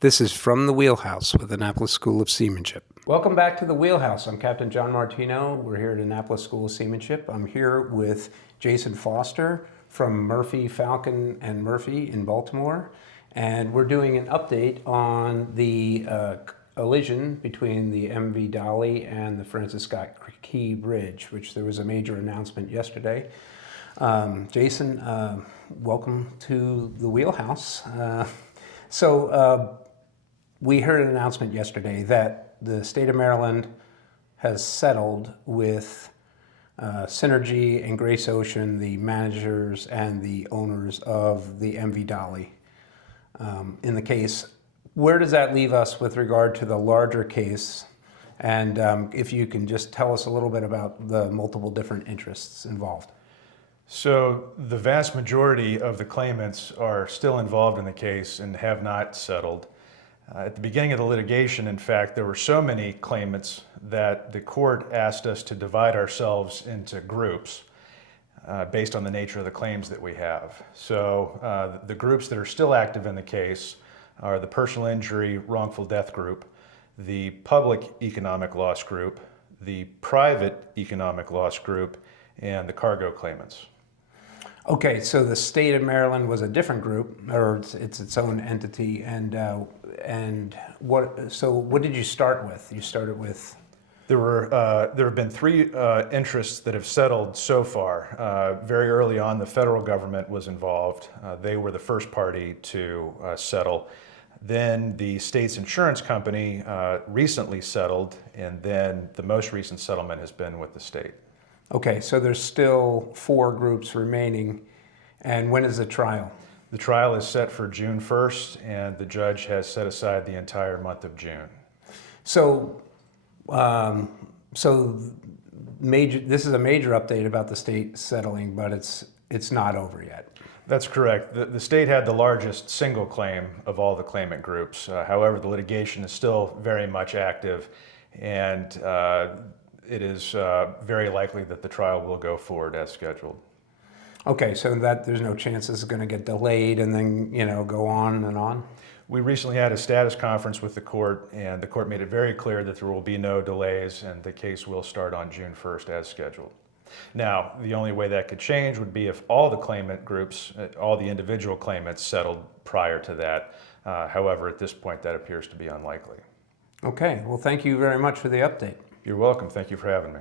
This is From the Wheelhouse with Annapolis School of Seamanship. Welcome back to the Wheelhouse. I'm Captain John Martino. We're here at Annapolis School of Seamanship. I'm here with Jason Foster from Murphy, Falcon and Murphy in Baltimore. And we're doing an update on the collision between the MV Dali and the Francis Scott Key Bridge, which there was a major announcement yesterday. Jason, welcome to the Wheelhouse. We heard an announcement yesterday that the state of Maryland has settled with Synergy and Grace Ocean, the managers and the owners of the MV Dali. In the case, where does that leave us with regard to the larger case? And if you can just tell us a little bit about the multiple different interests involved. So the vast majority of the claimants are still involved in the case and have not settled. At the beginning of the litigation, in fact, there were so many claimants that the court asked us to divide ourselves into groups based on the nature of the claims that we have. So the groups that are still active in the case are the personal injury wrongful death group, the public economic loss group, the private economic loss group, and the cargo claimants. Okay, so the state of Maryland was a different group, or it's its own entity, and what did you start with? You started with? There have been three interests that have settled so far. Very early on, the federal government was involved. They were the first party to settle. Then the state's insurance company recently settled, and then the most recent settlement has been with the state. Okay, so there's still 4 groups remaining, and when is the trial? The trial is set for June 1st, and the judge has set aside the entire month of June. So, this is a major update about the state settling, but it's not over yet. That's correct. The state had the largest single claim of all the claimant groups. However, the litigation is still very much active, and it is very likely that the trial will go forward as scheduled. Okay, so that there's no chance this is going to get delayed and then, go on and on? We recently had a status conference with the court, and the court made it very clear that there will be no delays and the case will start on June 1st as scheduled. Now, the only way that could change would be if all the claimant groups, all the individual claimants settled prior to that. However, at this point, that appears to be unlikely. Okay, well, thank you very much for the update. You're welcome. Thank you for having me.